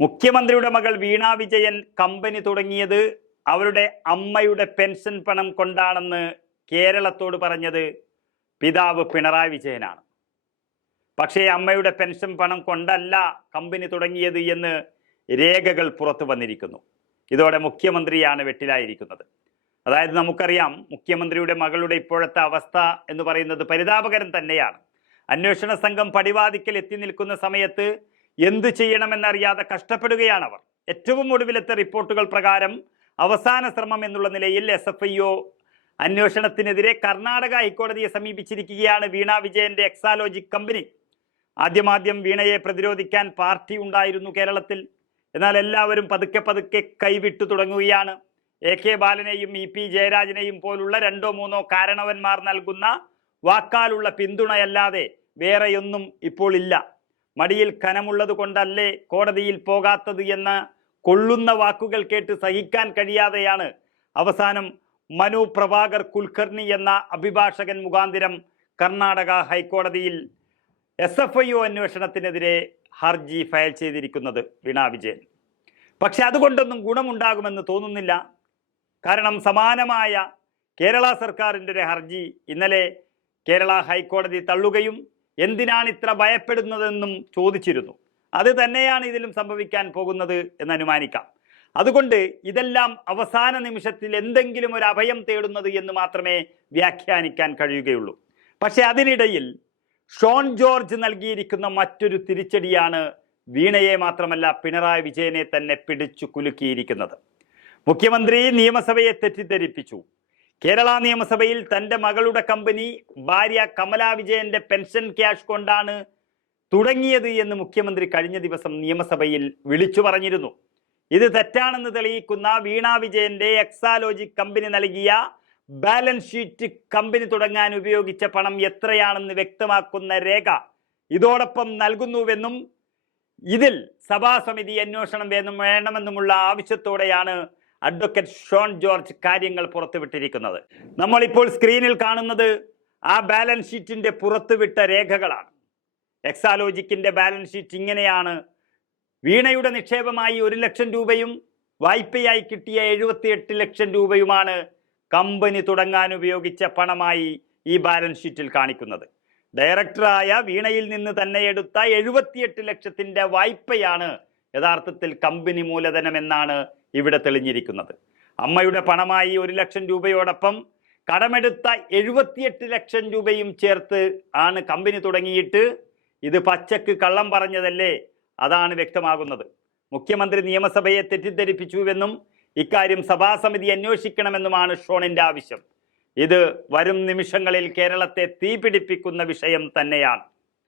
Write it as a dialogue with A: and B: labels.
A: മുഖ്യമന്ത്രിയുടെ മകൾ വീണ വിജയൻ കമ്പനി തുടങ്ങിയത് അവരുടെ അമ്മയുടെ പെൻഷൻ പണം കൊണ്ടാണെന്ന് കേരളത്തോട് പറഞ്ഞത് പിതാവ് പിണറായി വിജയനാണ്. പക്ഷേ അമ്മയുടെ പെൻഷൻ പണം കൊണ്ടല്ല കമ്പനി തുടങ്ങിയത് എന്ന് രേഖകൾ പുറത്തു വന്നിരിക്കുന്നു. ഇതോടെ മുഖ്യമന്ത്രിയാണ് വെട്ടിലായിരിക്കുന്നത്. അതായത് നമുക്കറിയാം മുഖ്യമന്ത്രിയുടെ മകളുടെ ഇപ്പോഴത്തെ അവസ്ഥ എന്ന് പറയുന്നത് പരിതാപകരം തന്നെയാണ്. അന്വേഷണ സംഘം പടിവാതിക്കൽ എത്തി നിൽക്കുന്ന സമയത്ത് എന്തു ചെയ്യണമെന്നറിയാതെ കഷ്ടപ്പെടുകയാണ് അവർ ഏറ്റവും ഒടുവിലത്തെ റിപ്പോർട്ടുകൾ പ്രകാരം അവസാന ശ്രമം എന്നുള്ള നിലയിൽ എസ് എഫ് ഐ ഒ അന്വേഷണത്തിനെതിരെ കർണാടക ഹൈക്കോടതിയെ സമീപിച്ചിരിക്കുകയാണ് വീണ വിജയന്റെ എക്സാലോജിക് കമ്പനി. ആദ്യമാദ്യം വീണയെ പ്രതിരോധിക്കാൻ പാർട്ടി ഉണ്ടായിരുന്നു കേരളത്തിൽ. എന്നാൽ എല്ലാവരും പതുക്കെ പതുക്കെ കൈവിട്ടു തുടങ്ങുകയാണ്. എ കെ ബാലനെയും ഇ പി ജയരാജനെയും പോലുള്ള രണ്ടോ മൂന്നോ കാരണവന്മാർ നൽകുന്ന വാക്കാലുള്ള പിന്തുണയല്ലാതെ വേറെയൊന്നും ഇപ്പോൾ ഇല്ല. മടിയിൽ കനമുള്ളത് കൊണ്ടല്ലേ കോടതിയിൽ പോകാത്തത് എന്ന കൊള്ളുന്ന വാക്കുകൾ കേട്ട് സഹിക്കാൻ കഴിയാതെയാണ് അവസാനം മനു പ്രഭാകർ കുൽക്കർണി എന്ന അഭിഭാഷകൻ മുഖാന്തിരം കർണാടക ഹൈക്കോടതിയിൽ എസ് എഫ് ഐ ഒ അന്വേഷണത്തിനെതിരെ ഹർജി ഫയൽ ചെയ്തിരിക്കുന്നത് വീണ വിജയൻ. പക്ഷെ അതുകൊണ്ടൊന്നും ഗുണമുണ്ടാകുമെന്ന് തോന്നുന്നില്ല. കാരണം സമാനമായ കേരള സർക്കാരിന്റെ ഒരു ഹർജി ഇന്നലെ കേരള ഹൈക്കോടതി തള്ളുകയും എന്തിനാണ് ഇത്ര ഭയപ്പെടുന്നതെന്നും ചോദിച്ചിരുന്നു. അത് തന്നെയാണ് ഇതിലും സംഭവിക്കാൻ പോകുന്നത് എന്ന് അനുമാനിക്കാം. അതുകൊണ്ട് ഇതെല്ലാം അവസാന നിമിഷത്തിൽ എന്തെങ്കിലും ഒരു അഭയം തേടുന്നത് എന്ന് മാത്രമേ വ്യാഖ്യാനിക്കാൻ കഴിയുകയുള്ളൂ. പക്ഷെ അതിനിടയിൽ ഷോൺ ജോർജ് നൽകിയിരിക്കുന്ന മറ്റൊരു തിരിച്ചടിയാണ് വീണയെ മാത്രമല്ല പിണറായി വിജയനെ തന്നെ പിടിച്ചു കുലുക്കിയിരിക്കുന്നത്. മുഖ്യമന്ത്രി നിയമസഭയെ തെറ്റിദ്ധരിപ്പിച്ചു. കേരള നിയമസഭയിൽ തന്റെ മകളുടെ കമ്പനി ഭാര്യ കമലാ വിജയന്റെ പെൻഷൻ ക്യാഷ് കൊണ്ടാണ് തുടങ്ങിയത് എന്ന് മുഖ്യമന്ത്രി കഴിഞ്ഞ ദിവസം നിയമസഭയിൽ വിളിച്ചു പറഞ്ഞിരുന്നു. ഇത് തെറ്റാണെന്ന് തെളിയിക്കുന്ന വീണ വിജയന്റെ എക്സാലോജി കമ്പനി നൽകിയ ബാലൻസ് ഷീറ്റ് കമ്പനി തുടങ്ങാൻ ഉപയോഗിച്ച പണം എത്രയാണെന്ന് വ്യക്തമാക്കുന്ന രേഖ ഇതോടൊപ്പം നൽകുന്നുവെന്നും ഇതിൽ സഭാസമിതി അന്വേഷണം വേണം വേണമെന്നുമുള്ള ആവശ്യത്തോടെയാണ് അഡ്വക്കേറ്റ് ഷോൺ ജോർജ് കാര്യങ്ങൾ പുറത്തുവിട്ടിരിക്കുന്നത്. നമ്മളിപ്പോൾ സ്ക്രീനിൽ കാണുന്നത് ആ ബാലൻസ് ഷീറ്റിന്റെ പുറത്തുവിട്ട രേഖകളാണ്. എക്സാലോജിക്കിന്റെ ബാലൻസ് ഷീറ്റ് ഇങ്ങനെയാണ്. വീണയുടെ നിക്ഷേപമായി ഒരു ലക്ഷം രൂപയും വായ്പയായി കിട്ടിയ എഴുപത്തിയെട്ട് ലക്ഷം രൂപയുമാണ് കമ്പനി തുടങ്ങാൻ ഉപയോഗിച്ച പണമായി ഈ ബാലൻസ് ഷീറ്റിൽ കാണിക്കുന്നത്. ഡയറക്ടറായ വീണയിൽ നിന്ന് തന്നെ എടുത്ത എഴുപത്തിയെട്ട് ലക്ഷത്തിന്റെ വായ്പയാണ് യഥാർത്ഥത്തിൽ കമ്പനി മൂലധനം എന്നാണ് ഇവിടെ തെളിഞ്ഞിരിക്കുന്നത്. അമ്മയുടെ പണമായി ഒരു ലക്ഷം രൂപയോടൊപ്പം കടമെടുത്ത എഴുപത്തിയെട്ട് ലക്ഷം രൂപയും ചേർത്ത് ആണ് കമ്പനി തുടങ്ങിയിട്ട് ഇത് പച്ചക്ക് കള്ളം പറഞ്ഞതല്ലേ അതാണ് വ്യക്തമാകുന്നത്. മുഖ്യമന്ത്രി നിയമസഭയെ തെറ്റിദ്ധരിപ്പിച്ചുവെന്നും ഇക്കാര്യം സഭാസമിതി അന്വേഷിക്കണമെന്നുമാണ് ഷോണിന്റെ ആവശ്യം. ഇത് വരും നിമിഷങ്ങളിൽ കേരളത്തെ തീപിടിപ്പിക്കുന്ന വിഷയം തന്നെയാണ്.